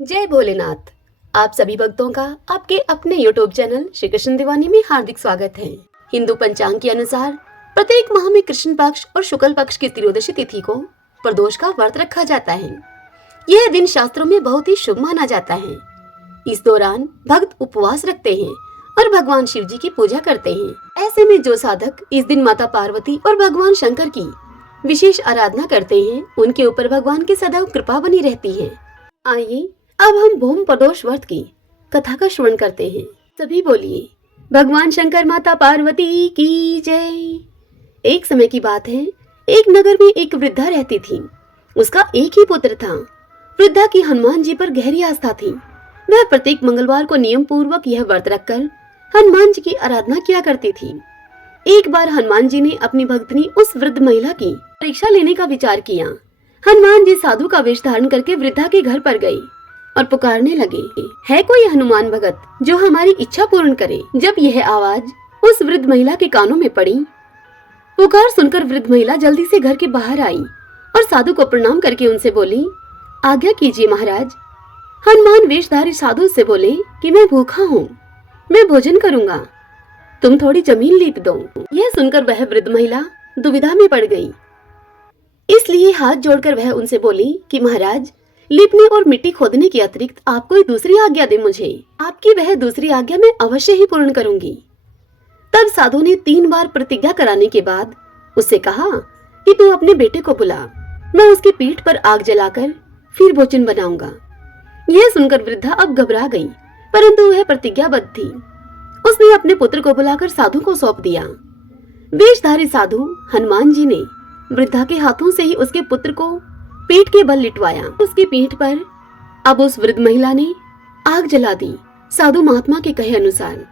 जय भोलेनाथ। आप सभी भक्तों का आपके अपने YouTube चैनल श्री कृष्ण दीवानी में हार्दिक स्वागत है। हिंदू पंचांग के अनुसार प्रत्येक माह में कृष्ण पक्ष और शुक्ल पक्ष की त्रयोदशी तिथि को प्रदोष का व्रत रखा जाता है। यह दिन शास्त्रों में बहुत ही शुभ माना जाता है। इस दौरान भक्त उपवास रखते हैं और भगवान शिव जी की पूजा करते हैं। ऐसे में जो साधक इस दिन माता पार्वती और भगवान शंकर की विशेष आराधना करते हैं, उनके ऊपर भगवान की सदैव कृपा बनी रहती है। आइए अब हम भूम प्रदोष व्रत की कथा का श्रवण करते हैं। सभी बोलिए भगवान शंकर माता पार्वती की जय। एक समय की बात है, एक नगर में एक वृद्धा रहती थी। उसका एक ही पुत्र था। वृद्धा की हनुमान जी पर गहरी आस्था थी। वह प्रत्येक मंगलवार को नियम पूर्वक यह व्रत रखकर हनुमान जी की आराधना किया करती थी। एक बार हनुमान जी ने अपनी भक्तनी उस वृद्ध महिला की परीक्षा लेने का विचार किया। हनुमान जी साधु का वेश धारण करके वृद्धा के घर पर गए और पुकारने लगे, है कोई हनुमान भगत जो हमारी इच्छा पूर्ण करे। जब यह आवाज उस वृद्ध महिला के कानों में पड़ी, पुकार सुनकर वृद्ध महिला जल्दी से घर के बाहर आई और साधु को प्रणाम करके उनसे बोली, आज्ञा कीजिए महाराज। हनुमान वेशधारी साधु से बोले कि मैं भूखा हूँ, मैं भोजन करूंगा, तुम थोड़ी जमीन लीप दो। यह सुनकर वह वृद्ध महिला दुविधा में पड़ गई, इसलिए हाथ जोड़कर वह उनसे बोली कि महाराज, लिपने और मिट्टी खोदने के अतिरिक्त आप कोई दूसरी आज्ञा दे मुझे। आपकी वह दूसरी आज्ञा मैं अवश्य ही पूर्ण करूंगी। तब साधु ने 3 बार प्रतिज्ञा कराने के बाद उससे कहा कि तू अपने बेटे को बुला, मैं उसकी पीठ पर आग जलाकर फिर भोजन बनाऊंगा। यह सुनकर वृद्धा अब घबरा गई, परंतु वह प्रतिज्ञाबद्ध थी। उसने अपने पुत्र को बुलाकर साधु को सौंप दिया। वेशधारी साधु हनुमान जी ने वृद्धा के हाथों से ही उसके पुत्र को पीठ के बल लिटवाया। उसकी पीठ पर अब उस वृद्ध महिला ने आग जला दी। साधु महात्मा के कहे अनुसार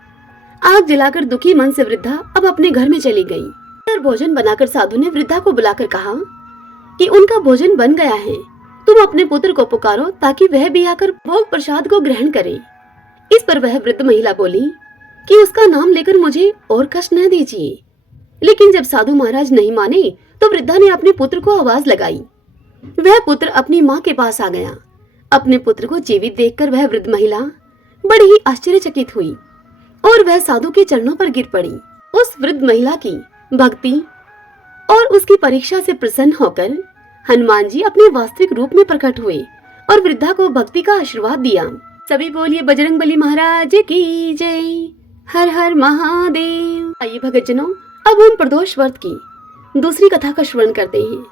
आग जलाकर दुखी मन से वृद्धा अब अपने घर में चली गई। और भोजन बनाकर साधु ने वृद्धा को बुलाकर कहा कि उनका भोजन बन गया है, तुम अपने पुत्र को पुकारो ताकि वह भी आकर भोग प्रसाद को ग्रहण करे। इस पर वह वृद्ध महिला बोली कि उसका नाम लेकर मुझे और कष्ट न दीजिए। लेकिन जब साधु महाराज नहीं माने तो वृद्धा ने अपने पुत्र को आवाज लगाई। वह पुत्र अपनी माँ के पास आ गया। अपने पुत्र को जीवित देखकर वह वृद्ध महिला बड़ी ही आश्चर्यचकित हुई और वह साधु के चरणों पर गिर पड़ी। उस वृद्ध महिला की भक्ति और उसकी परीक्षा से प्रसन्न होकर हनुमान जी अपने वास्तविक रूप में प्रकट हुए और वृद्धा को भक्ति का आशीर्वाद दिया। सभी बोलिए बजरंगबली महाराज की जय। हर हर महादेव। आइए भक्तजनों, अब हम प्रदोष व्रत की दूसरी कथा का श्रवण करते हैं।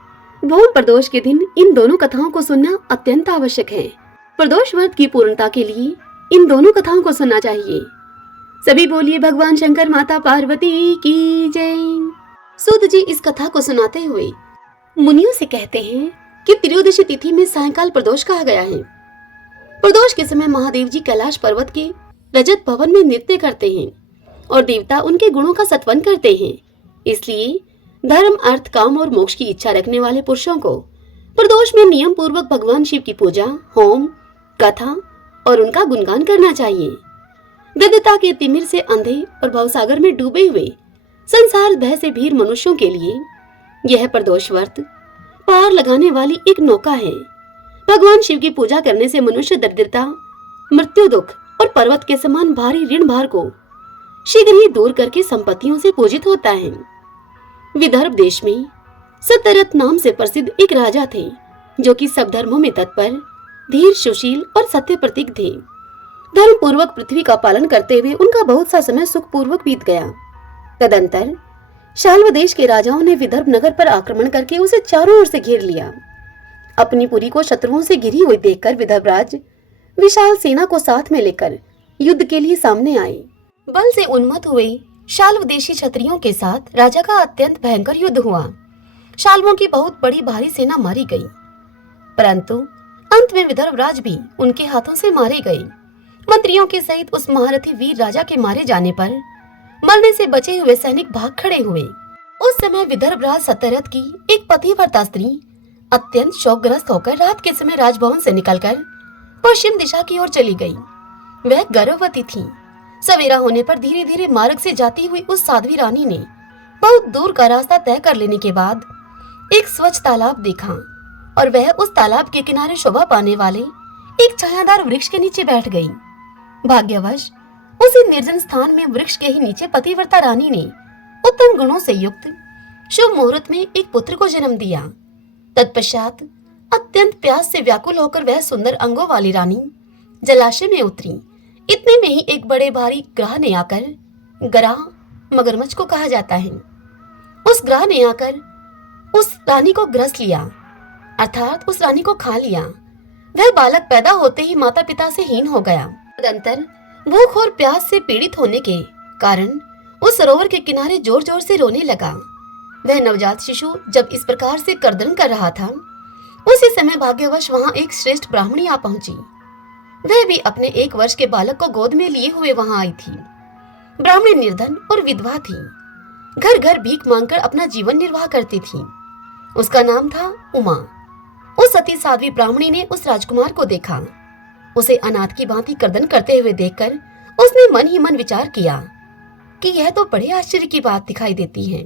भूम प्रदोष के दिन इन दोनों कथाओं को सुनना अत्यंत आवश्यक है। प्रदोष व्रत की पूर्णता के लिए इन दोनों कथाओं को सुनना चाहिए। सभी बोलिए भगवान शंकर माता पार्वती की जय। सूत जी इस कथा को सुनाते हुए मुनियों से कहते हैं कि त्रयोदशी तिथि में सायंकाल प्रदोष कहा गया है। प्रदोष के समय महादेव जी कैलाश पर्वत के रजत भवन में नृत्य करते हैं और देवता उनके गुणों का सत्वन करते हैं। इसलिए धर्म, अर्थ, काम और मोक्ष की इच्छा रखने वाले पुरुषों को प्रदोष में नियम पूर्वक भगवान शिव की पूजा, होम, कथा और उनका गुणगान करना चाहिए। वृद्धता के तिमिर से अंधे और भवसागर में डूबे हुए संसार भय से भीर मनुष्यों के लिए यह प्रदोष व्रत पार लगाने वाली एक नौका है। भगवान शिव की पूजा करने से मनुष्य दरिद्रता, मृत्यु, दुख और पर्वत के समान भारी ऋण भार को शीघ्र ही दूर करके संपत्तियों से पूजित होता है। विदर्भ देश में सत्यरथ नाम से प्रसिद्ध एक राजा थे, जो कि सब धर्मों में तत्पर, धीर, सुशील और सत्य प्रतीक थे। धर्म पूर्वक पृथ्वी का पालन करते हुए उनका बहुत सा समय सुख पूर्वक बीत गया। तदंतर शाल्व देश के राजाओं ने विदर्भ नगर पर आक्रमण करके उसे चारों ओर से घेर लिया। अपनी पुरी को शत्रुओं से घिरी हुई देखकर विदर्भराज विशाल सेना को साथ में लेकर युद्ध के लिए सामने आए। बल से उन्मत्त हुए शाल्व देशी क्षत्रियों के साथ राजा का अत्यंत भयंकर युद्ध हुआ। शाल्वों की बहुत बड़ी भारी सेना मारी गई, परंतु अंत में विदर्भराज भी उनके हाथों से मारे गए। मंत्रियों के सहित उस महारथी वीर राजा के मारे जाने पर मरने से बचे हुए सैनिक भाग खड़े हुए। उस समय विदर्भराज सत्यरथ की एक पतिव्रता स्त्री अत्यंत शोकग्रस्त होकर रात के समय राजभवन से निकलकर पश्चिम दिशा की ओर चली गई। वह गर्भवती थी। सवेरा होने पर धीरे धीरे मार्ग से जाती हुई उस साध्वी रानी ने बहुत दूर का रास्ता तय कर लेने के बाद एक स्वच्छ तालाब देखा और वह उस तालाब के किनारे शोभा पाने वाले एक छायादार वृक्ष के नीचे बैठ गई। भाग्यवश उसी निर्जन स्थान में वृक्ष के ही नीचे पतिव्रता रानी ने उत्तम गुणों से युक्त शुभ मुहूर्त में एक पुत्र को जन्म दिया। तत्पश्चात अत्यंत प्यास से व्याकुल होकर वह सुंदर अंगों वाली रानी जलाशय में उतरी। इतने में ही एक बड़े भारी ग्राह ने आकर, ग्राह मगरमच्छ को कहा जाता है, उस ग्राह ने आकर उस रानी को ग्रस लिया, अर्थात उस रानी को खा लिया। वह बालक पैदा होते ही माता पिता से हीन हो गया। तदंतर भूख और प्यास से पीड़ित होने के कारण उस सरोवर के किनारे जोर जोर से रोने लगा। वह नवजात शिशु जब इस प्रकार से कर्दन कर रहा था, उसी समय भाग्यवश वहां एक श्रेष्ठ ब्राह्मणी आ पहुंची। वह भी अपने 1 वर्ष के बालक को गोद में लिए हुए वहां आई थी। ब्राह्मणी निर्धन और विधवा थी, घर घर भीख मांगकर अपना जीवन निर्वाह करती थी। उसका नाम था उमा। उस सती साध्वी ब्राह्मणी ने उस राजकुमार को देखा। उसे अनाथ की भांति कर्दन करते हुए देखकर उसने मन ही मन विचार किया कि यह तो बड़े आश्चर्य की बात दिखाई देती है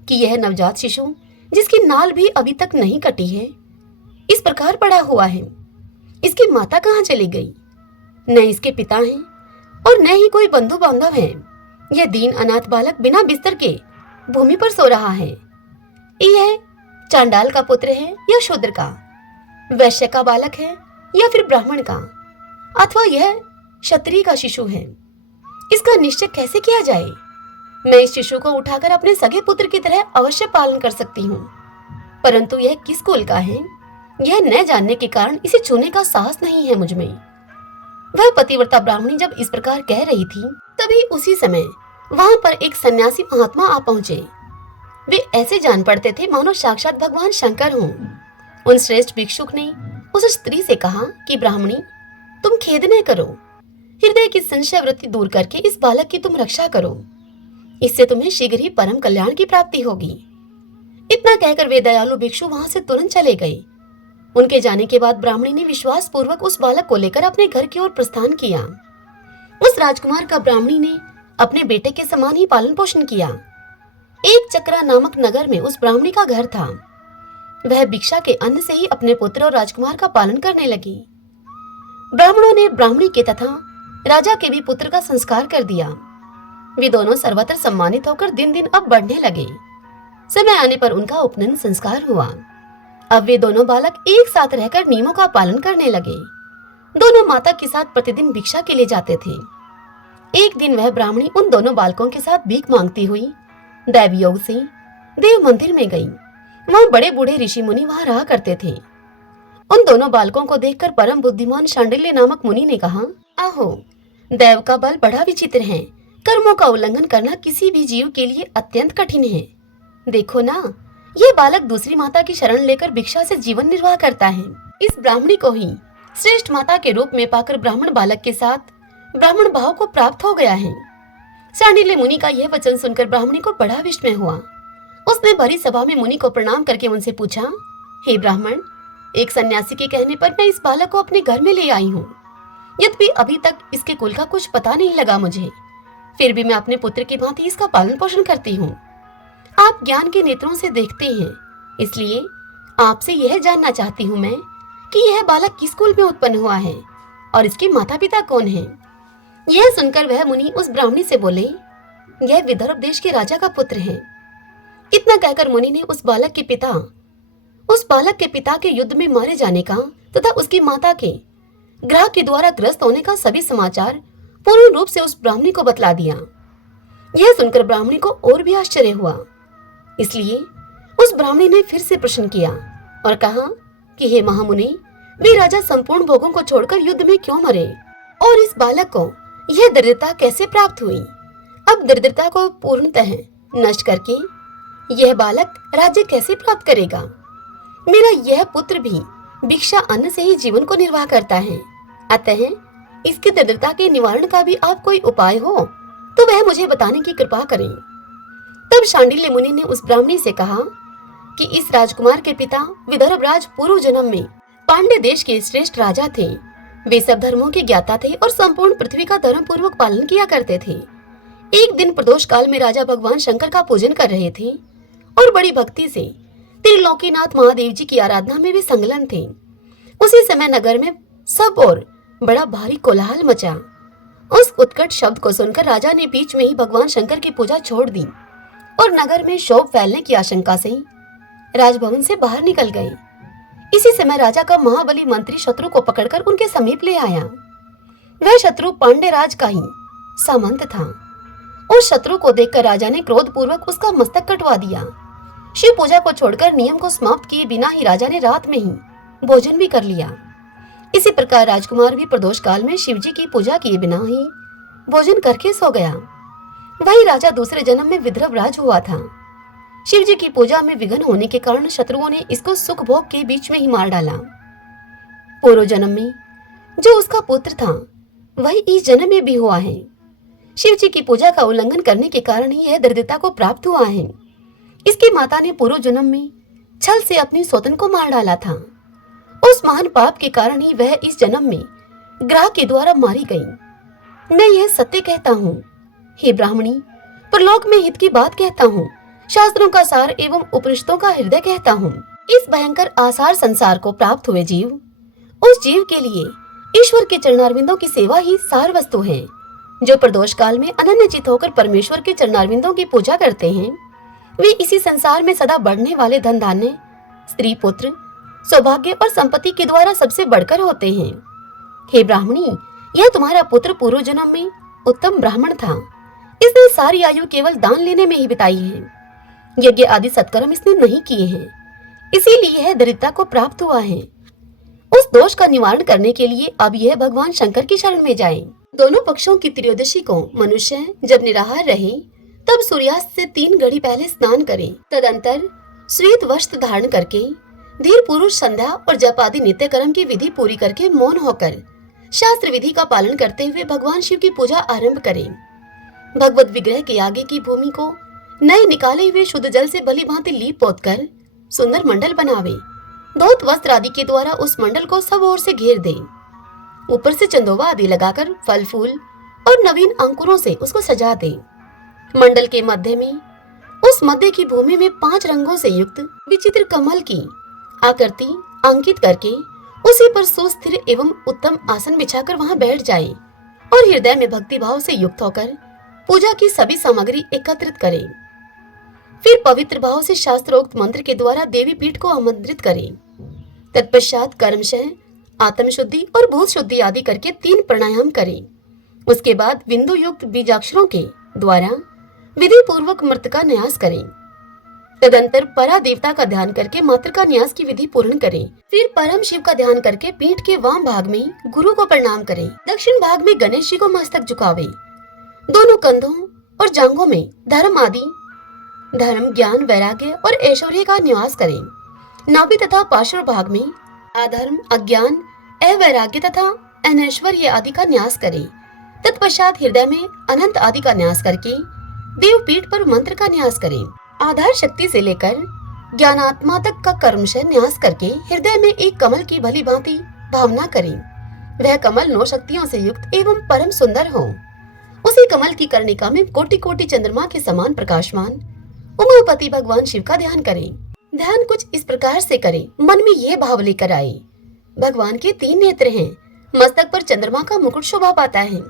कि यह नवजात शिशु, जिसकी नाल भी अभी तक नहीं कटी है, इस प्रकार पड़ा हुआ है। इसकी माता कहाँ चली गई? न इसके पिता हैं और न ही कोई बंधु बांधव है। यह दीन अनाथ बालक बिना बिस्तर के भूमि पर सो रहा है। यह चांडाल का पुत्र है या शूद्र का, वैश्य का बालक है या फिर ब्राह्मण का, अथवा यह क्षत्रिय का शिशु है? इसका निश्चय कैसे किया जाए? मैं इस शिशु को उठाकर अपने सगे पुत्र की तरह अवश्य पालन कर सकती हूँ, परंतु यह किस कुल का है, यह न जानने के कारण इसे छूने का साहस नहीं है मुझमें। वह पतिव्रता ब्राह्मणी जब इस प्रकार कह रही थी, तभी उसी समय वहां पर एक सन्यासी महात्मा आ पहुंचे। वे ऐसे जान पड़ते थे मानो साक्षात भगवान शंकर हों। उन श्रेष्ठ भिक्षुक ने उस स्त्री से कहा कि ब्राह्मणी, तुम खेद न करो, हृदय की संशय वृत्ति दूर करके इस बालक की तुम रक्षा करो, इससे तुम्हें शीघ्र ही परम कल्याण की प्राप्ति होगी। इतना कहकर वे दयालु भिक्षु वहां से तुरंत चले गए। उनके जाने के बाद ब्राह्मणी ने विश्वास पूर्वक उस बालक को लेकर अपने घर की ओर प्रस्थान किया। उस राजकुमार का ब्राह्मणी ने अपने बेटे के समान ही पालन पोषण किया। एक चक्रा नामक नगर में उस ब्राह्मणी का घर था। वह भिक्षा के अन्न से ही अपने पुत्र और राजकुमार का पालन करने लगी। ब्राह्मणों ने ब्राह्मणी के तथा राजा के भी पुत्र का संस्कार कर दिया। वे दोनों सर्वत्र सम्मानित होकर दिन दिन अब बढ़ने लगे। समय आने पर उनका उपनयन संस्कार हुआ। अब वे दोनों बालक एक साथ रहकर नियमों का पालन करने लगे। दोनों माता के साथ प्रतिदिन भिक्षा के लिए जाते थे। एक दिन वह ब्राह्मणी उन दोनों बालकों के साथ भीख मांगती हुई दैव योग से देव मंदिर में गई। वहां बड़े बूढ़े ऋषि मुनि वहां रहा करते थे। उन दोनों बालकों को देखकर परम बुद्धिमान शांडिल्य नामक मुनि ने कहा, आहो, दैव का बल बड़ा विचित्र है। कर्मों का उल्लंघन करना किसी भी जीव के लिए अत्यंत कठिन है। देखो ना, यह बालक दूसरी माता की शरण लेकर भिक्षा से जीवन निर्वाह करता है। इस ब्राह्मणी को ही श्रेष्ठ माता के रूप में पाकर ब्राह्मण बालक के साथ ब्राह्मण भाव को प्राप्त हो गया है। शांडिल्य मुनि का यह वचन सुनकर ब्राह्मणी को बड़ा विस्मय हुआ। उसने भरी सभा में मुनि को प्रणाम करके उनसे पूछा, हे ब्राह्मण, एक सन्यासी के कहने पर मैं इस बालक को अपने घर में ले आई हूँ। यद्यपि अभी तक इसके कुल का कुछ पता नहीं लगा मुझे, फिर भी मैं अपने पुत्र की भांति इसका पालन पोषण करती हूँ। आप ज्ञान के नेत्रों से देखते हैं, इसलिए आपसे यह जानना चाहती हूँ मैं कि यह बालक किस कुल में उत्पन्न हुआ है और इसके माता पिता कौन हैं। यह सुनकर वह मुनि उस ब्राह्मणी से बोले, यह विदर्भ देश के राजा का पुत्र है। इतना कहकर मुनि ने उस बालक के पिता के युद्ध में मारे जाने का तथा उसकी माता के ग्रह के द्वारा ग्रस्त होने का सभी समाचार पूर्ण रूप से उस ब्राह्मणी को बतला दिया। यह सुनकर ब्राह्मणी को और भी आश्चर्य हुआ, इसलिए उस ब्राह्मणी ने फिर से प्रश्न किया और कहा कि हे महामुनि, वे राजा संपूर्ण भोगों को छोड़कर युद्ध में क्यों मरे और इस बालक को यह दरिद्रता कैसे प्राप्त हुई? अब दरिद्रता को पूर्णतः नष्ट करके यह बालक राज्य कैसे प्राप्त करेगा? मेरा यह पुत्र भी भिक्षा अन्न से ही जीवन को निर्वाह करता है, अतः इसकी दरिद्रता के निवारण का भी आप कोई उपाय हो तो वह मुझे बताने की कृपा करें। तब शांडिल्य मुनि ने उस ब्राह्मणी से कहा कि इस राजकुमार के पिता विदर्भ राज पूर्व जन्म में पांड्य देश के श्रेष्ठ राजा थे। वे सब धर्मों के ज्ञाता थे और संपूर्ण पृथ्वी का धर्म पूर्वक पालन किया करते थे। एक दिन प्रदोष काल में राजा भगवान शंकर का पूजन कर रहे थे और बड़ी भक्ति से त्रिलोकीनाथ महादेव जी की आराधना में भी संलग्न थे। उसी समय नगर में सब और बड़ा भारी कोलाहल मचा। उस उत्कट शब्द को सुनकर राजा ने बीच में ही भगवान शंकर की पूजा छोड़ दी और नगर में शोक फैलने की आशंका से राजभवन से बाहर निकल गए। इसी समय राजा का महाबली मंत्री शत्रु को पकड़कर उनके समीप ले आया। वह शत्रु पांडेराज का ही सामंत था। उस शत्रु को देखकर राजा ने क्रोधपूर्वक उसका मस्तक कटवा दिया। शिव पूजा को छोड़कर नियम को समाप्त किए बिना ही राजा ने रात में ही भोजन भी कर लिया। इसी प्रकार राजकुमार भी प्रदोष काल में शिव जी की पूजा किए बिना ही भोजन करके सो गया। वही राजा दूसरे जन्म में विद्रव राज हुआ था। शिव जी की पूजा में विघ्न होने के कारण शत्रुओं ने इसको सुख भोग के बीच में ही मार डाला। पूर्व जन्म में जो उसका पुत्र था वही इस जन्म में भी हुआ है। शिव जी की पूजा का उल्लंघन करने के कारण ही यह दरिद्रता को प्राप्त हुआ है। इसकी माता ने पूर्व जन्म में छल से अपनी सौतन को मार डाला था। उस महान पाप के कारण ही वह इस जन्म में ग्रह के द्वारा मारी गई। मैं यह सत्य कहता हूँ, हे ब्राह्मणी, परलोक में हित की बात कहता हूँ, शास्त्रों का सार एवं उपनिषदों का हृदय कहता हूँ। इस भयंकर आसार संसार को प्राप्त हुए जीव, उस जीव के लिए ईश्वर के चरणारविंदों की सेवा ही सार वस्तु है। जो प्रदोष काल में अनन्यचित होकर परमेश्वर के चरणारविंदों की पूजा करते हैं, वे इसी संसार में सदा बढ़ने वाले धन धान्य, स्त्री पुत्र, सौभाग्य और संपत्ति के द्वारा सबसे बढ़कर होते हैं। हे ब्राह्मणी, यह तुम्हारा पुत्र पूर्व जन्म में उत्तम ब्राह्मण था। इसने सारी आयु केवल दान लेने में ही बिताई है। यज्ञ आदि सत्कर्म इसने नहीं किए हैं, इसीलिए यह दरिद्रता को प्राप्त हुआ है। उस दोष का निवारण करने के लिए अब यह भगवान शंकर की शरण में जाए। दोनों पक्षों की त्रयोदशी को मनुष्य जब निराहार रहे तब सूर्यास्त से 3 घड़ी पहले स्नान करे। तदंतर श्वेत वस्त्र धारण करके धीर पुरुष संध्या और जप आदि नित्य कर्म की विधि पूरी करके मौन होकर शास्त्र विधि का पालन करते हुए भगवान शिव की पूजा आरंभ करें। भगवत विग्रह के आगे की भूमि को नए निकाले हुए शुद्ध जल से भली भांति लीप पोत कर सुंदर मंडल बनावे। धोत वस्त्र आदि के द्वारा उस मंडल को सब ओर से घेर दे। ऊपर से चंदोवा आदि लगाकर फल फूल और नवीन अंकुरों से उसको सजा दे। मंडल के मध्य में उस मध्य की भूमि में 5 रंगों से युक्त विचित्र कमल की आकृति अंकित करके उसी पर सुस्थिर एवं उत्तम आसन बिछाकर वहां बैठ जाए और हृदय में भक्ति भाव से युक्त होकर पूजा की सभी सामग्री एकत्रित करे। फिर पवित्र भाव से शास्त्रोक्त मंत्र के द्वारा देवी पीठ को आमंत्रित करे। तत्पश्चात कर्मशः, आत्म शुद्धि और भूत शुद्धि आदि करके 3 प्राणायाम करे। उसके बाद बिंदु युक्त बीजाक्षरों के द्वारा विधि पूर्वक मृत का न्यास करें। तदंतर परा देवता का ध्यान करके मात्र का न्यास की विधि पूर्ण करें। फिर परम शिव का ध्यान करके पीठ के वाम भाग में गुरु को प्रणाम करें। दक्षिण भाग में गणेश जी को मस्तक झुकावे। दोनों कंधों और जांघों में धर्म आदि धर्म, ज्ञान, वैराग्य और ऐश्वर्य का निवास करें। नाभि तथा पार्श्व भाग में अधर्म, अज्ञान, अवैराग्य तथा अनैश्वर्य आदि का न्यास करें। तत्पश्चात हृदय में अनंत आदि का न्यास करके देव पीठ पर मंत्र का न्यास करें। आधार शक्ति से लेकर ज्ञानात्मा तक का कर्मशः न्यास करके हृदय में एक कमल की भली भांति भावना करें। वह कमल 9 शक्तियों से युक्त एवं परम सुंदर हो। उसी कमल की कर्णिका में कोटि कोटि चंद्रमा के समान प्रकाशमान उमापति भगवान शिव का ध्यान करें। ध्यान कुछ इस प्रकार से करें, मन में ये भाव लेकर आए, भगवान के 3 नेत्र हैं, मस्तक पर चंद्रमा का मुकुट शोभा पाता है,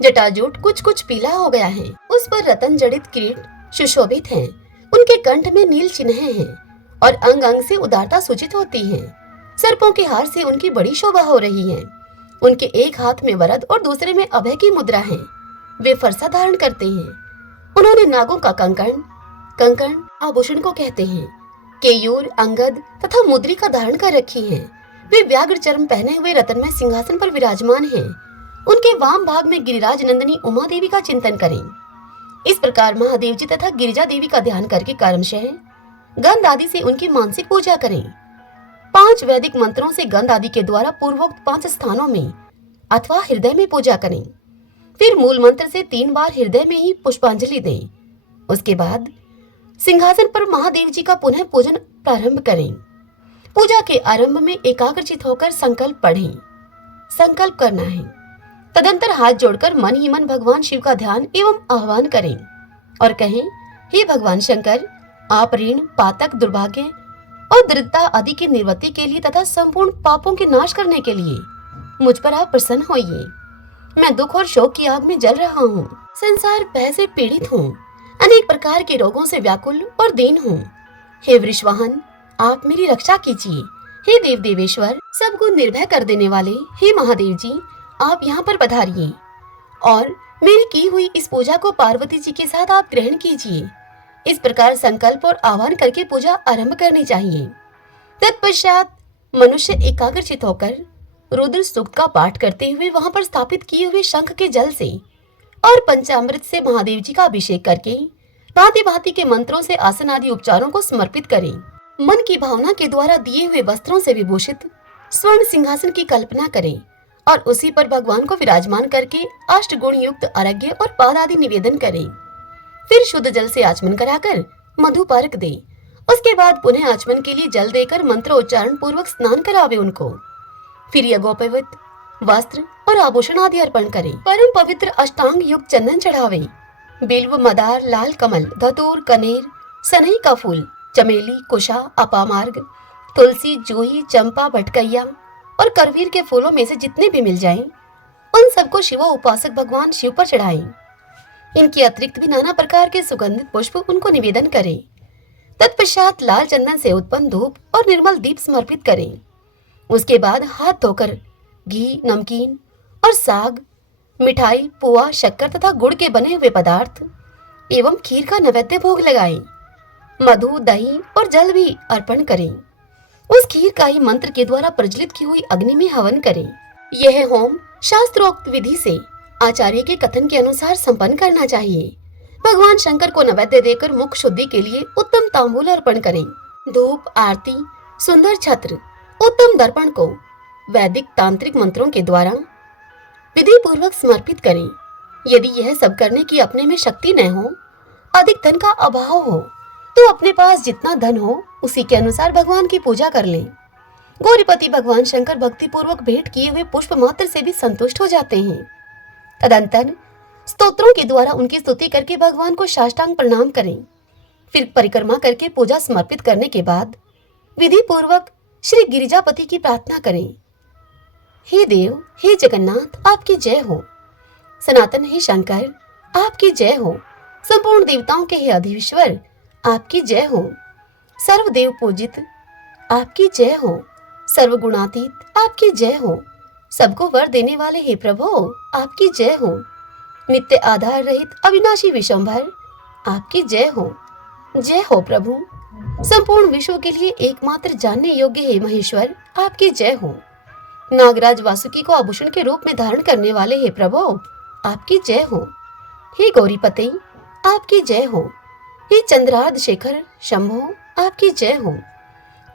जटाजूट कुछ कुछ पीला हो गया है, उस पर रतन जड़ित किरीट सुशोभित है, उनके कंठ में नील चिन्ह हैं और अंग अंग से उदारता सूचित होती है। सर्पों के हार से उनकी बड़ी शोभा हो रही है। उनके एक हाथ में वरद और दूसरे में अभय की मुद्रा है। वे फरसा धारण करते हैं। उन्होंने नागों का कंकण आभूषण को कहते हैं, केयूर, अंगद तथा मुद्री का धारण कर रखी है। वे व्याघ्र चर्म पहने हुए रत्नमय सिंहासन पर विराजमान हैं। उनके वाम भाग में गिरिराज नंदिनी उमा देवी का चिंतन करें। इस प्रकार महादेव जी तथा गिरिजा देवी का ध्यान करके कर्मशः गंध आदि से उनकी मानसिक पूजा करें। 5 वैदिक मंत्रों से गंध आदि के द्वारा पूर्वोक्त 5 स्थानों में अथवा हृदय में पूजा करें। फिर मूल मंत्र से 3 बार हृदय में ही पुष्पांजलि दें। उसके बाद सिंहासन पर महादेव जी का पुनः पूजन प्रारंभ करें। पूजा के आरंभ में एकाग्रचित होकर संकल्प पढ़ें। संकल्प करना है। तदंतर हाथ जोड़कर मन ही मन भगवान शिव का ध्यान एवं आह्वान करें और कहें, हे भगवान शंकर, आप ऋण, पातक, दुर्भाग्य और दरिद्रता आदि की निवृत्ति के लिए तथा संपूर्ण पापों के नाश करने के लिए मुझ पर आप प्रसन्न होइए। मैं दुख और शोक की आग में जल रहा हूँ। संसार भय से पीड़ित हूँ। अनेक प्रकार के रोगों से व्याकुल और दीन हूँ। हे वृषवाहन, आप मेरी रक्षा कीजिए। हे देव देवेश्वर, सबको निर्भय कर देने वाले हे महादेव जी, आप यहाँ पर पधारिए और मेरी की हुई इस पूजा को पार्वती जी के साथ आप ग्रहण कीजिए। इस प्रकार संकल्प और आह्वान करके पूजा आरंभ करनी चाहिए। तत्पश्चात मनुष्य एकाग्रचित होकर रुद्र सूक्त का पाठ करते हुए वहां पर स्थापित किए हुए शंख के जल से और पंचामृत से महादेव जी का अभिषेक करके भांति भांति के मंत्रों से आसन आदि उपचारों को समर्पित करें। मन की भावना के द्वारा दिए हुए वस्त्रों से विभूषित स्वर्ण सिंहासन की कल्पना करें और उसी पर भगवान को विराजमान करके अष्टगुण युक्त अर्घ्य और पाद आदि निवेदन करें। फिर शुद्ध जल से आचमन कराकर मधु पारक दे। उसके बाद पुनः आचमन के लिए जल देकर मंत्र उच्चारण पूर्वक स्नान करावे उनको। फिर यज्ञोपवीत वस्त्र और आभूषण आदि अर्पण करें। परम पवित्र अष्टांग युक्त चंदन चढ़ावे। बिल्व, मदार, लाल कमल, धतूर, कनेर, सनई का फूल, चमेली, कुशा, अपामार्ग, तुलसी, जूही, चंपा, भटकैया और करवीर के फूलों में से जितने भी मिल जाएं, उन सबको शिव उपासक भगवान शिव पर चढ़ाएं। इनके अतिरिक्त भी नाना प्रकार के सुगंधित पुष्प उनको निवेदन करें। तत्पश्चात लाल चंदन से उत्पन्न धूप और निर्मल दीप समर्पित करें। उसके बाद हाथ धोकर घी, नमकीन और साग, मिठाई, पुआ, शक्कर तथा गुड़ के बने हुए पदार्थ एवं खीर का नैवेद्य भोग लगाएं। मधु, दही और जल भी अर्पण करें। उस खीर का ही मंत्र के द्वारा प्रज्वलित की हुई अग्नि में हवन करें। यह होम शास्त्रोक्त विधि से आचार्य के कथन के अनुसार संपन्न करना चाहिए। भगवान शंकर को नैवेद्य देकर मुख शुद्धि के लिए उत्तम तांबूल अर्पण करें। धूप, आरती, सुंदर छत्र, उत्तम दर्पण को वैदिक तांत्रिक मंत्रों के द्वारा विधि पूर्वक समर्पित करें। यदि यह सब करने की अपने में शक्ति न हो, अधिक धन का अभाव हो, तो अपने पास जितना धन हो उसी के अनुसार भगवान की पूजा कर लें। गौरीपति भगवान शंकर भक्ति पूर्वक भेंट किए हुए पुष्प मात्र से भी संतुष्ट हो जाते हैं। तदंतर स्तोत्रों के द्वारा उनकी स्तुति करके भगवान को साष्टांग प्रणाम करें। फिर परिक्रमा करके पूजा समर्पित करने के बाद विधि पूर्वक श्री गिरिजापति की प्रार्थना करें। हे देव, हे जगन्नाथ, आपकी जय हो। सनातन हे शंकर, आपकी जय हो। संपूर्ण देवताओं के हे अधीश्वर, आपकी जय हो। सर्वदेव पूजित, आपकी जय हो। सर्वगुणातीत, आपकी जय हो। सबको वर देने वाले हे प्रभु, आपकी जय हो। नित्य आधार रहित अविनाशी विशंभर, आपकी जय हो। जय हो प्रभु। संपूर्ण विश्व के लिए एकमात्र जानने योग्य हे महेश्वर, आपकी जय हो। नागराज वासुकी को आभूषण के रूप में धारण करने वाले हे प्रभु, आपकी जय हो। हे गौरीपते, आपकी जय हो। हे चंद्रार्ध शेखर शंभो, आपकी जय हो।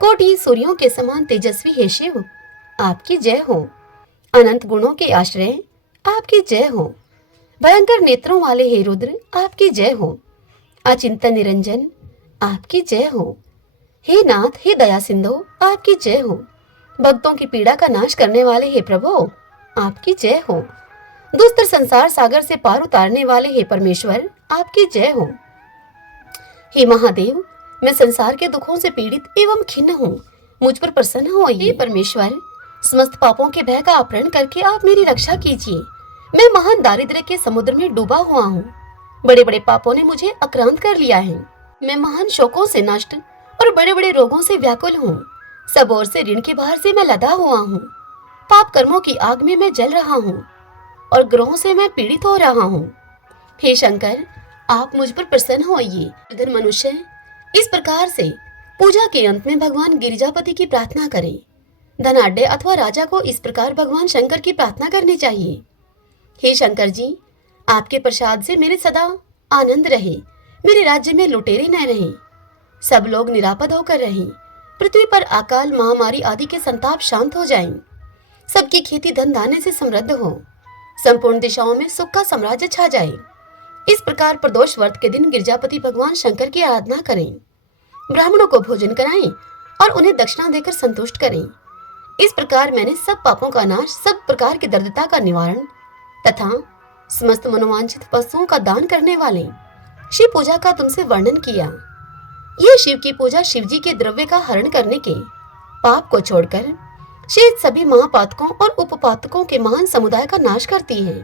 कोटि सूर्यों के समान तेजस्वी हे शिव, आपकी जय हो। अनंत गुणों के आश्रय, आपकी जय हो। भयंकर नेत्रों वाले हे रुद्र, आपकी जय हो। अचिंतन निरंजन, आपकी जय हो। हे नाथ, हे दया सिंधु, आपकी जय हो। भक्तों की पीड़ा का नाश करने वाले हे प्रभु, आपकी जय हो। दुस्तर संसार सागर से पार उतारने वाले हे परमेश्वर, आपकी जय हो। हे महादेव, मैं संसार के दुखों से पीड़ित एवं खिन्न हूँ, मुझ पर प्रसन्न हो। हे परमेश्वर, समस्त पापों के भय का अपहरण करके आप मेरी रक्षा कीजिए। मैं महान दारिद्र्य के समुद्र में डूबा हुआ हूँ। बड़े बड़े पापों ने मुझे आक्रांत कर लिया है। मैं महान शोकों से नष्ट और बड़े बड़े रोगों से व्याकुल हूँ। सब ओर से ऋण के भार से मैं लदा हुआ हूँ। पाप कर्मों की आग में मैं जल रहा हूँ और ग्रहों से मैं पीड़ित हो रहा हूँ। हे शंकर, आप मुझ पर प्रसन्न होइए। इधर मनुष्य इस प्रकार से पूजा के अंत में भगवान गिरिजापति की प्रार्थना करें। धनाढ्य अथवा राजा को इस प्रकार भगवान शंकर की प्रार्थना करनी चाहिए। हे शंकर जी, आपके प्रसाद से मेरे सदा आनंद रहे। मेरे राज्य में लुटेरे न रहे। सब लोग निरापद होकर रहें। पृथ्वी पर अकाल, महामारी आदि के संताप शांत हो जाएं। सबकी खेती धन धान्य से समृद्ध हो। संपूर्ण दिशाओं में सुख का साम्राज्य छा जाए। इस प्रकार प्रदोष व्रत के दिन गिरिजापति भगवान शंकर की आराधना करें। ब्राह्मणों को भोजन कराएं और उन्हें दक्षिणा देकर संतुष्ट करें। इस प्रकार मैंने सब पापों का नाश, सब प्रकार की दरिद्रता का निवारण तथा समस्त मनोवांछित वस्तुओं का दान करने वाले शिव पूजा का तुमसे वर्णन किया। यह शिव की पूजा शिव जी के द्रव्य का हरण करने के पाप को छोड़कर शेष सभी महापातकों और उपपातकों के महान समुदाय का नाश करती है।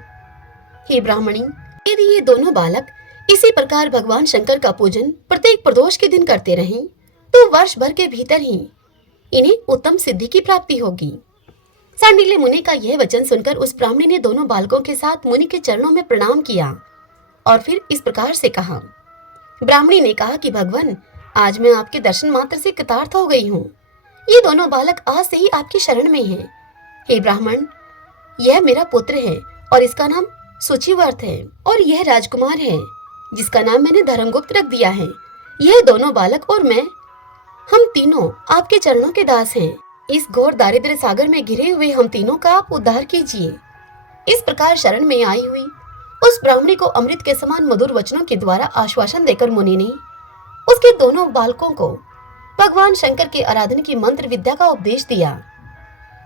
हे ब्राह्मणी, यदि ये दोनों बालक इसी प्रकार भगवान शंकर का पूजन प्रत्येक प्रदोष के दिन करते रहें, तो वर्ष भर के भीतर ही इन्हें उत्तम सिद्धि की प्राप्ति होगी। सांडिल्य मुनि का यह वचन सुनकर उस ब्राह्मणी ने दोनों बालकों के साथ मुनि के चरणों में प्रणाम किया और फिर इस प्रकार से कहा। ब्राह्मणी ने कहा कि भगवान, आज मैं आपके दर्शन मात्र से कृतार्थ हो गई हूँ। ये दोनों बालक आज से ही आपकी शरण में हैं। हे ब्राह्मण, यह मेरा पुत्र है और इसका नाम सुचिवर्त है, और यह राजकुमार है जिसका नाम मैंने धर्मगुप्त रख दिया है। यह दोनों बालक और मैं, हम तीनों आपके चरणों के दास हैं। इस घोर दारिद्र्य सागर में घिरे हुए हम तीनों का आप उद्धार कीजिए। इस प्रकार शरण में आई हुई उस ब्राह्मणी को अमृत के समान मधुर वचनों के द्वारा आश्वासन देकर मुनि ने उसके दोनों बालकों को भगवान शंकर के आराधन की मंत्र विद्या का उपदेश दिया।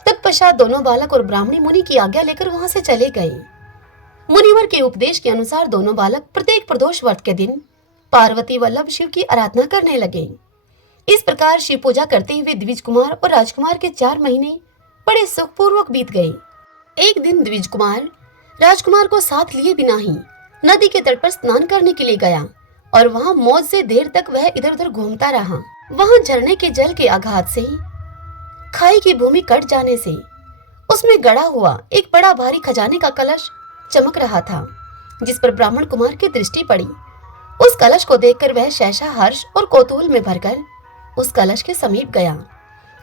तत्पश्चात दोनों बालक और ब्राह्मणी मुनि की आज्ञा लेकर वहां से चले गए। मुनिवर के उपदेश के अनुसार दोनों बालक प्रत्येक प्रदोष व्रत के दिन पार्वती वल्लभ शिव की आराधना करने लगे। इस प्रकार शिव पूजा करते हुए द्विज कुमार और राजकुमार के 4 महीने बड़े सुखपूर्वक बीत गए। एक दिन द्विज कुमार राजकुमार को साथ लिए बिना ही नदी के तट पर स्नान करने के लिए गया और वहां मौज से देर तक वह इधर उधर घूमता रहा। वहां झरने के जल के आघात से खाई की भूमि कट जाने से उसमें गड़ा हुआ एक बड़ा भारी खजाने का कलश चमक रहा था, जिस पर ब्राह्मण कुमार की दृष्टि पड़ी। उस कलश को देखकर वह सहसा हर्ष और कौतूहल में भरकर उस कलश के समीप गया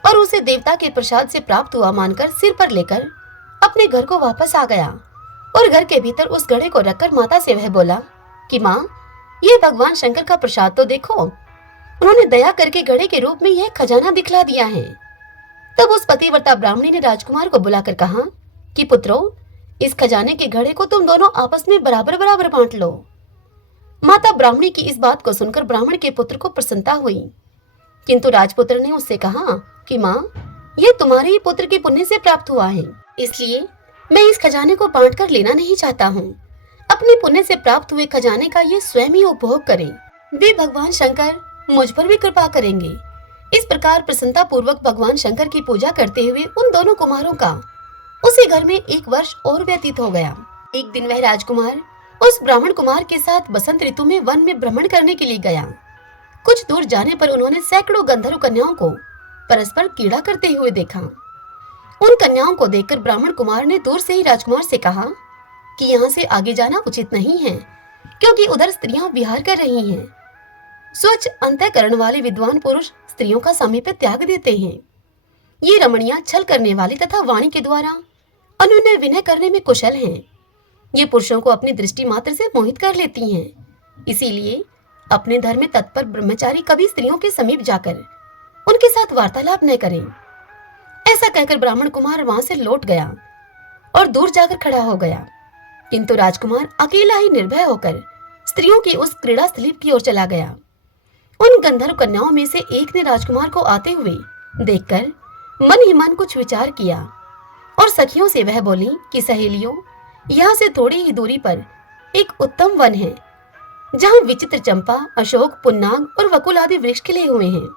और उसे देवता के प्रसाद से प्राप्त हुआ मानकर सिर पर लेकर अपने घर को वापस आ गया और घर के भीतर उस घड़े को रखकर माता से वह बोला कि माँ, ये भगवान शंकर का प्रसाद तो देखो। उन्होंने दया करके घड़े के रूप में यह खजाना दिखला दिया है। तब उस पतिव्रता ब्राह्मणी ने राजकुमार को बुलाकर कहा कि पुत्रो, इस खजाने के घड़े को तुम दोनों आपस में बराबर बराबर बांट लो। माता ब्राह्मणी की इस बात को सुनकर ब्राह्मण के पुत्र को प्रसन्नता हुई, किंतु राजपुत्र ने उससे कहा कि माँ, यह तुम्हारे ही पुत्र के पुण्य से प्राप्त हुआ है, इसलिए मैं इस खजाने को बांट कर लेना नहीं चाहता हूँ। अपने पुण्य से प्राप्त हुए खजाने का ये स्वयं ही उपभोग करें। वे भगवान शंकर मुझ पर भी कृपा करेंगे। इस प्रकार प्रसन्नता पूर्वक भगवान शंकर की पूजा करते हुए उन दोनों कुमारों का उसी घर में 1 वर्ष और व्यतीत हो गया। एक दिन वह राजकुमार उस ब्राह्मण कुमार के साथ बसंत ऋतु में वन में भ्रमण करने के लिए गया। कुछ दूर जाने पर उन्होंने सैकड़ों गंधर्व कन्याओं को परस्पर कीड़ा करते हुए देखा। उन कन्याओं को देखकर ब्राह्मण कुमार ने दूर से ही राजकुमार से कहा कि यहाँ से आगे जाना उचित नहीं है, क्योंकि उधर स्त्रियां विहार कर रही हैं। स्वच्छ अंतःकरण वाले विद्वान पुरुष स्त्रियों का सामीप्य त्याग देते हैं। ये रमणियां छल करने वाली तथा वाणी के द्वारा अनुनय विनय करने में कुशल हैं। ये पुरुषों को अपनी दृष्टि मात्र से मोहित कर लेती हैं। इसीलिए अपने धर्म में तत्पर ब्रह्मचारी कभी स्त्रियों के समीप जाकर उनके साथ वार्तालाप न करें। ऐसा कहकर ब्राह्मण कुमार वहां से लौट गया और दूर जाकर खड़ा हो गया, किंतु राजकुमार अकेला ही निर्भय होकर स्त्रियों की उस क्रीड़ा स्थली की ओर चला गया। उन गंधर्व कन्याओं में से एक ने राजकुमार को आते हुए देखकर मन ही मन कुछ विचार किया और सखियों से वह बोली कि सहेलियों, यहाँ से थोड़ी ही दूरी पर एक उत्तम वन है, जहाँ विचित्र चंपा, अशोक, पुन्नाग और वकुल आदि वृक्ष खिले हुए हैं।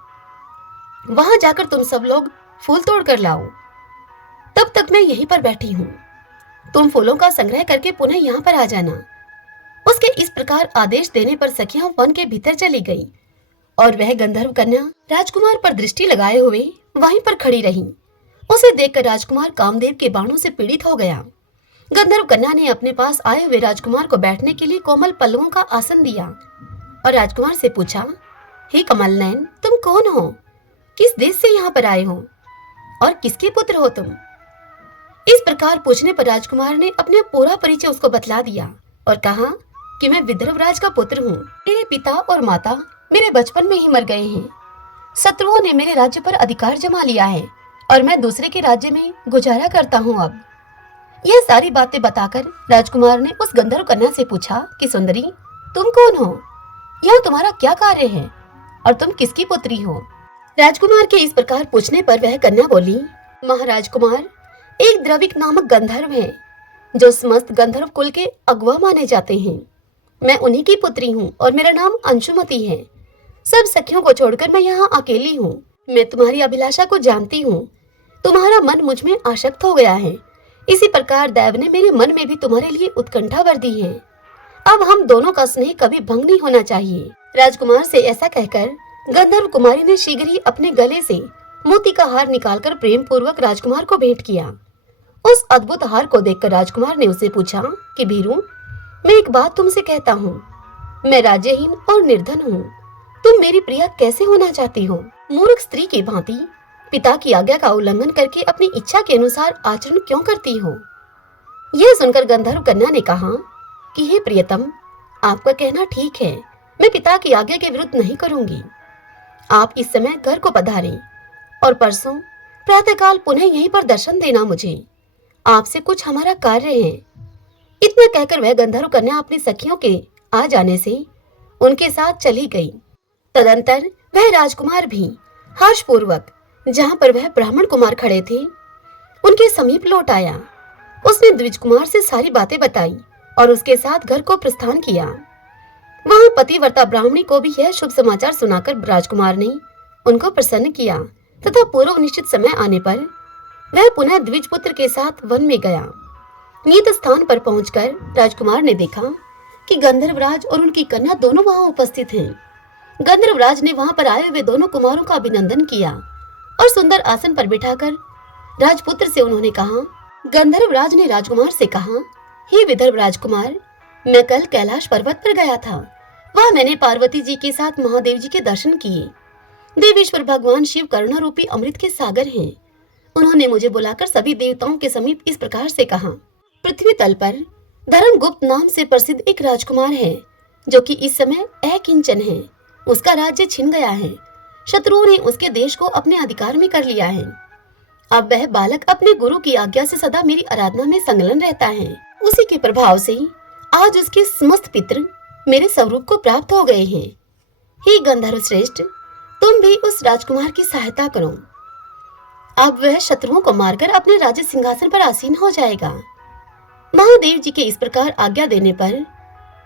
वहां जाकर तुम सब लोग फूल तोड़ कर लाओ। तब तक मैं यहीं पर बैठी हूँ। तुम फूलों का संग्रह करके पुनः यहाँ पर आ जाना। उसके इस प्रकार आदेश देने पर सखियां वन के भीतर चली गई और वह गंधर्व कन्या राजकुमार पर दृष्टि लगाए हुए वहीं पर खड़ी रही। उसे देखकर राजकुमार कामदेव के बाणों से पीड़ित हो गया। गंधर्व कन्या ने अपने पास आए हुए राजकुमार को बैठने के लिए कोमल पल्लवों का आसन दिया और राजकुमार से पूछा, हे कमल नयन, तुम कौन हो? किस देश से यहाँ पर आए हो और किसके पुत्र हो तुम? इस प्रकार पूछने पर राजकुमार ने अपना पूरा परिचय उसको बतला दिया और कहा कि मैं विदर्भराज का पुत्र हूँ। मेरे पिता और माता मेरे बचपन में ही मर गए हैं। शत्रुओं ने मेरे राज्य पर अधिकार जमा लिया है और मैं दूसरे के राज्य में गुजारा करता हूँ। अब यह सारी बातें बताकर राजकुमार ने उस गंधर्व कन्या से पूछा कि सुंदरी, तुम कौन हो? यह तुम्हारा क्या कार्य है और तुम किसकी पुत्री हो? राजकुमार के इस प्रकार पूछने पर वह कन्या बोली, महाराज कुमार, एक द्रविक नामक गंधर्व है जो समस्त गंधर्व कुल के अगुआ माने जाते हैं। मैं उन्हीं की पुत्री हूँ और मेरा नाम अंशुमति है। सब सखियों को छोड़कर मैं यहाँ अकेली हूँ। मैं तुम्हारी अभिलाषा को जानती हूँ। तुम्हारा मन मुझ में आसक्त हो गया है। इसी प्रकार दैव ने मेरे मन में भी तुम्हारे लिए उत्कंठा भर दी है। अब हम दोनों का स्नेह कभी भंग नहीं होना चाहिए। राजकुमार से ऐसा कहकर गंधर्व कुमारी ने शीघ्र ही अपने गले से मोती का हार निकालकर प्रेम पूर्वक राजकुमार को भेंट किया। उस अद्भुत हार को देखकर राजकुमार ने उसे पूछा कि भीरू, मैं एक बात तुमसे कहता हूँ, मैं राज्यहीन और निर्धन हूँ, तुम मेरी प्रिया कैसे होना चाहती हो? मूर्ख स्त्री की भांति पिता की आज्ञा का उल्लंघन करके अपनी इच्छा के अनुसार आचरण क्यों करती हो? यह सुनकर गंधर्व कन्या ने कहा कि हे प्रियतम, आपका कहना ठीक है, मैं पिता की आज्ञा के विरुद्ध नहीं करूंगी। आप इस समय घर को पधारें और परसों प्रातःकाल पुनः यहीं पर दर्शन देना मुझे। आपसे कुछ हमारा कार्य है। इतना कहकर वह गंधर्व कन्या अपनी सखियों के आ जाने से उनके साथ चली गई। तदंतर वह राजकुमार भी हर्षपूर्वक जहां पर वह ब्राह्मण कुमार खड़े थे उनके समीप लौट आया। उसने द्विज कुमार से सारी बातें बताई और उसके साथ घर को प्रस्थान किया। वहां पतिव्रता ब्राह्मणी को भी यह शुभ समाचार सुनाकर राजकुमार ने उनको प्रसन्न किया तथा पूर्व निश्चित समय आने पर वह पुनः द्विज पुत्र के साथ वन में गया। नियत स्थान पर पहुंचकर राजकुमार ने देखा कि गंधर्वराज और उनकी कन्या दोनों वहां उपस्थित हैं। गंधर्वराज ने वहां पर आए हुए दोनों कुमारों का अभिनंदन किया और सुंदर आसन पर बिठाकर राजपुत्र से उन्होंने कहा। गंधर्वराज ने राजकुमार से कहा, हे विदर्भ राजकुमार, मैं कल कैलाश पर्वत पर गया था। वहां मैंने पार्वती जी के साथ महादेव जी के दर्शन किए। देवेश्वर भगवान शिव करुणा रूपी अमृत के सागर हैं। उन्होंने मुझे बुलाकर सभी देवताओं के समीप इस प्रकार से कहा, पृथ्वी तल पर धर्मगुप्त नाम से प्रसिद्ध एक राजकुमार है जो कि इस समय अकिंचन है। उसका राज्य छिन गया है। शत्रुओं ने उसके देश को अपने अधिकार में कर लिया है। अब वह बालक अपने गुरु की आज्ञा से सदा मेरी आराधना में संलग्न रहता है। उसी के प्रभाव से आज उसके समस्त पितृ मेरे स्वरूप को प्राप्त हो गए हैं। हे गंधर्व श्रेष्ठ, तुम भी उस राजकुमार की सहायता करो। अब वह शत्रुओं को मारकर अपने राज्य सिंहासन पर आसीन हो जाएगा। महादेव जी के इस प्रकार आज्ञा देने पर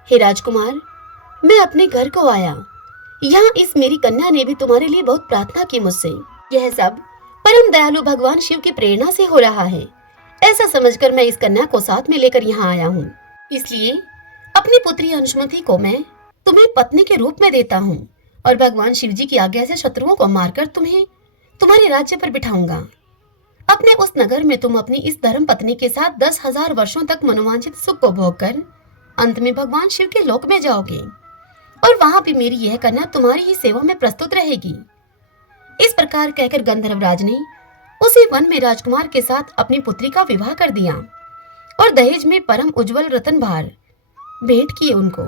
हे राजकुमार, मैं अपने घर को आया। यहाँ इस मेरी कन्या ने भी तुम्हारे लिए बहुत प्रार्थना की मुझसे। यह सब परम दयालु भगवान शिव की प्रेरणा से हो रहा है। ऐसा समझकर मैं इस कन्या को साथ में लेकर यहाँ आया हूँ। इसलिए अपनी पुत्री अंशुमति को मैं तुम्हें पत्नी के रूप में देता हूँ और भगवान शिव जी की आज्ञा से शत्रुओं को मारकर तुम्हें तुम्हारे राज्य पर बिठाऊंगा। अपने उस नगर में तुम अपनी इस धर्म पत्नी के साथ 10,000 वर्षों तक मनोवांछित सुख को भोग कर अंत में भगवान शिव के लोक में जाओगे और वहां भी मेरी यह कन्या तुम्हारी ही सेवा में प्रस्तुत रहेगी। इस प्रकार कहकर गंधर्वराज ने उसी वन में राजकुमार के साथ अपनी पुत्री का विवाह कर दिया और दहेज में परम उज्जवल रतन भार भेंट किए उनको।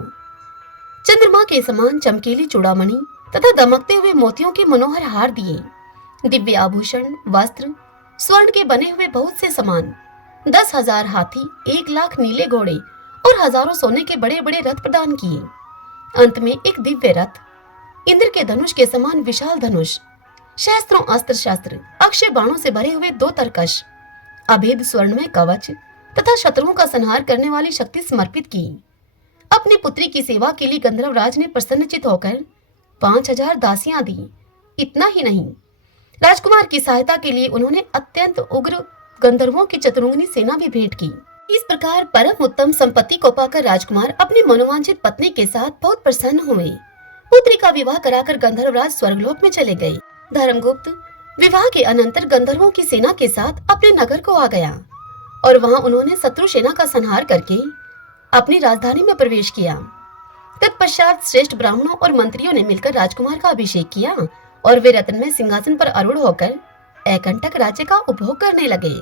चंद्रमा के समान चमकीली चूड़ामणि तथा दमकते हुए मोतियों के मनोहर हार दिए। दिव्य आभूषण, वस्त्र, स्वर्ण के बने हुए बहुत से सामान, 10,000 हाथी, 1,00,000 नीले घोड़े और हजारों सोने के बड़े बड़े रथ प्रदान किए। अंत में एक दिव्य रथ, इंद्र के धनुष के समान विशाल धनुष, शस्त्रों अस्त्र शस्त्र, अक्षय बाणों से भरे हुए 2 तरकश, अभेद स्वर्णमय कवच तथा शत्रुओं का संहार करने वाली शक्ति समर्पित की। अपनी पुत्री की सेवा के लिए गंधर्वराज ने प्रसन्नचित होकर 5,000 दासियां दी। इतना ही नहीं, राजकुमार की सहायता के लिए उन्होंने अत्यंत उग्र गंधर्वों की चतुरंगिनी सेना भी भेंट की। इस प्रकार परम उत्तम संपत्ति को पाकर राजकुमार अपनी मनोवांछित पत्नी के साथ बहुत प्रसन्न हुए। पुत्री का विवाह कराकर गंधर्वराज स्वर्गलोक में चले गए। धर्मगुप्त विवाह के अनंतर गंधर्वों की सेना के साथ अपने नगर को आ गया और वहां उन्होंने शत्रु सेना का संहार करके अपनी राजधानी में प्रवेश किया। तत्पश्चात श्रेष्ठ ब्राह्मणों और मंत्रियों ने मिलकर राजकुमार का अभिषेक किया और वे रत्नमय सिंहासन पर आरूढ़ होकर एकंटक राज्य का उपभोग करने लगे।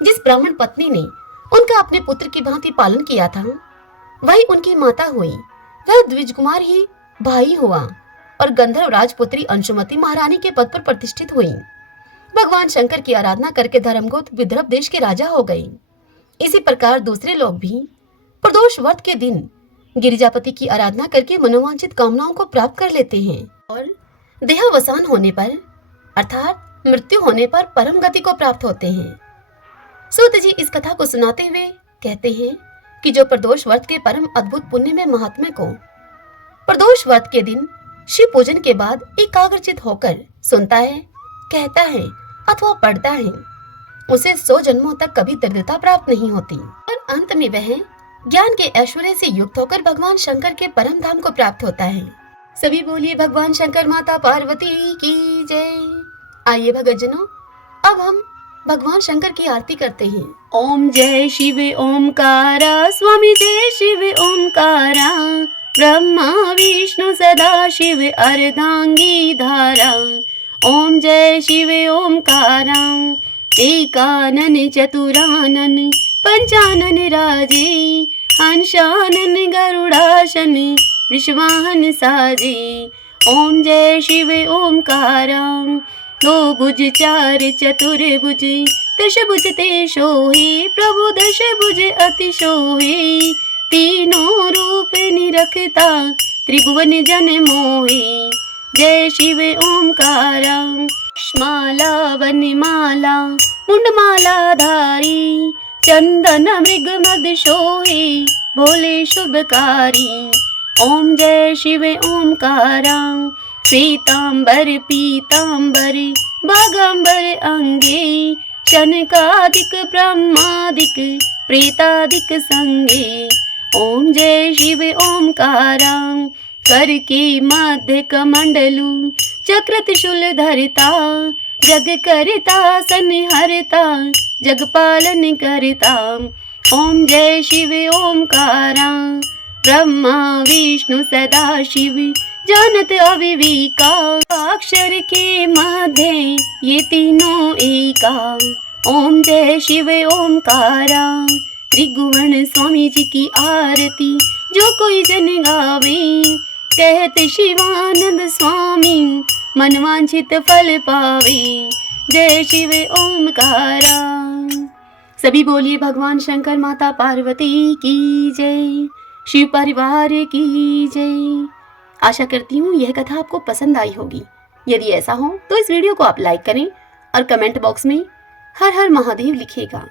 जिस ब्राह्मण पत्नी ने उनका अपने पुत्र की भांति पालन किया था, वही उनकी माता हुई। वह द्विज कुमार ही भाई हुआ और गंधर्व राजपुत्री अंशुमति महारानी के पद पर प्रतिष्ठित हुई। भगवान शंकर की आराधना करके धर्मगुप्त विदर्भ देश के राजा हो गए। इसी प्रकार दूसरे लोग भी प्रदोष व्रत के दिन गिरिजापति की आराधना करके मनोवांछित कामनाओं को प्राप्त कर लेते हैं और देहावसान होने पर अर्थात मृत्यु होने पर परम गति को प्राप्त होते हैं। सूत जी इस कथा को सुनाते हुए कहते हैं कि जो प्रदोष व्रत के परम अद्भुत पुण्य में महात्म्य को प्रदोष व्रत के दिन शिव पूजन के बाद एकाग्रचित होकर सुनता है, कहता है अथवा पढ़ता है उसे 100 जन्मों तक कभी दरिद्रता प्राप्त नहीं होती और अंत में वह ज्ञान के ऐश्वर्य से युक्त होकर भगवान शंकर के परम धाम को प्राप्त होता है। सभी बोलिए भगवान शंकर माता पार्वती की जय। आइए भगतजनों, अब हम भगवान शंकर की आरती करते हैं। ओम जय शिव ओमकारा, स्वामी जय शिव ओमकारा, ब्रह्मा विष्णु सदा शिव अर्धांगी धारा। ओम जय शिव ओमकारा, एकानन चतुरानन पंचानन राजे, हंसानन गरुड़ासन विश्वाहन साजे। ओम जय शिव ओमकारा, दो भुज चार चतुर्भुज, दश भुज ते सोहे, प्रभु दश भुज अति सोहे। तीनों रूप निरखता त्रिभुवन जन मोहे। जय शिव ओमकारा, माला वनमाला मुंडमाला धारी, चंदन मृग मद सोहे, भोले शुभकारी। ओम जय शिव ओमकारा, श्वेतांबर पीतांबर बागांबर अंगे, शनकादिक ब्रह्मादिक प्रेतादिक संगे। ओम जय शिव ओमकारा, कर के मध्य कमंडलु चक्र त्रिशूल धरता, जग करता संहरता जग पालन करता। ओम जय शिव ओमकारा, ब्रह्मा विष्णु सदा शिव जानत अविवेका, अक्षर के मध्य ये तीनों एका। ओम जय शिव ओमकारा, त्रिभुवन स्वामी जी की आरती जो कोई जन गावे, कहत शिवानंद स्वामी मनवांछित फल पावे। जय शिव ओमकारा। सभी बोलिए भगवान शंकर माता पार्वती की जय, शिव परिवार की जय। आशा करती हूँ यह कथा आपको पसंद आई होगी। यदि ऐसा हो तो इस वीडियो को आप लाइक करें और कमेंट बॉक्स में हर हर महादेव लिखिएगा।